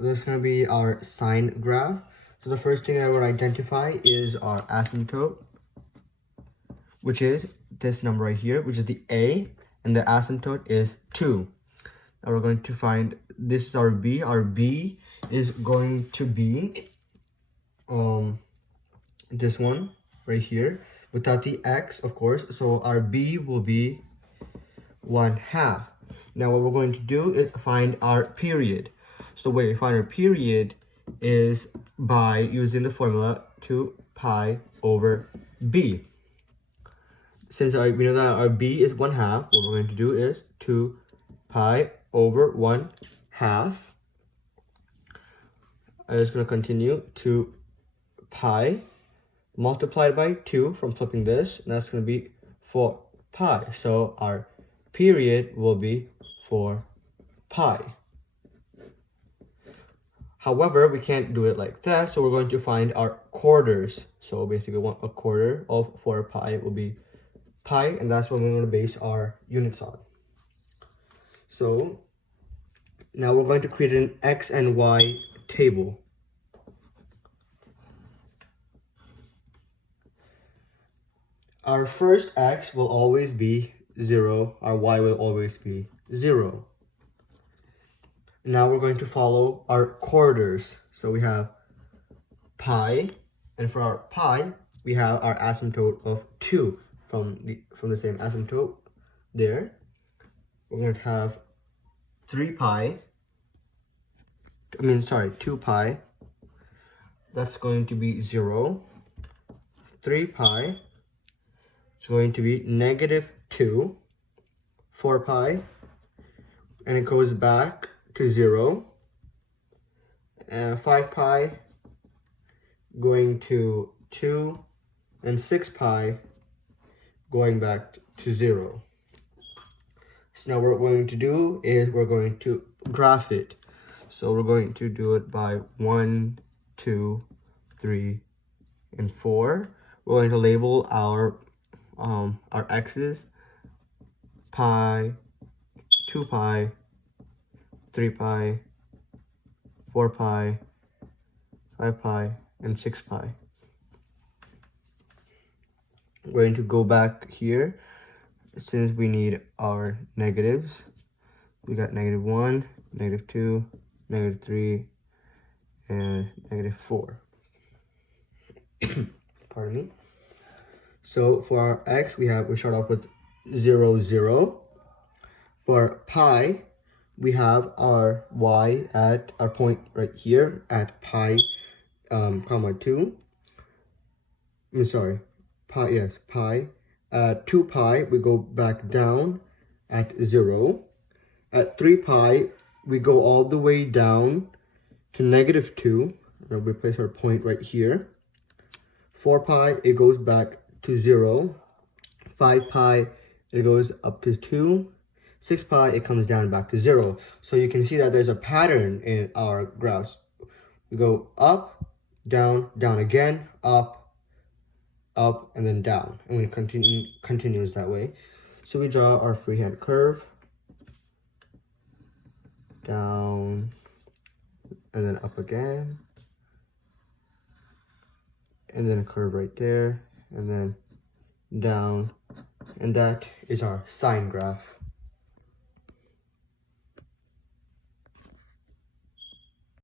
this is going to be our sine graph. So the first thing that we'll identify is our asymptote, which is this number right here, which is the A, and the asymptote is 2. Now we're going to find, this is our B. Our B is going to be this one right here, without the X, of course. So our B will be 1/2. Now what we're going to do is find our period. So the way we find our period is by using the formula 2 pi over B. Since we know that our B is 1/2, what we're going to do is 2 pi over 1/2. I'm just going to continue to pi multiplied by 2 from flipping this, and that's going to be 4 pi. So our period will be 4 pi. However, we can't do it like that, so we're going to find our quarters. So basically, a quarter of 4 pi will be pi, and that's what we're going to base our units on. So now we're going to create an X and Y table. Our first X will always be 0, our Y will always be 0. Now we're going to follow our quarters. So we have pi, and for our pi, we have our asymptote of 2 from the same asymptote there. We're going to have 2 pi. That's going to be 0. 3 pi is going to be -2. 4 pi, and it goes back to 0. And 5 pi going to 2, and 6 pi going back to 0. So now what we're going to do is we're going to graph it. So we're going to do it by 1, 2, 3, and 4. We're going to label our x's: pi, 2 pi, 3 pi, 4 pi, 5 pi, and 6 pi. We're going to go back here since we need our negatives. We got -1, -2, -3, and -4. Pardon me. So for our X, we start off with 0, 0. For pi, we have our Y at our point right here at pi, comma 2. I'm sorry, pi. At 2 pi, we go back down at 0. At 3 pi, we go all the way down to -2. We place our point right here. 4 pi, it goes back to 0. 5 pi, it goes up to 2. 6 pi, it comes down back to 0. So you can see that there's a pattern in our graphs. We go up, down, down again, up, and then down. And we continues that way. So we draw our freehand curve. Down, and then up again. And then a curve right there, and then down, and that is our sine graph.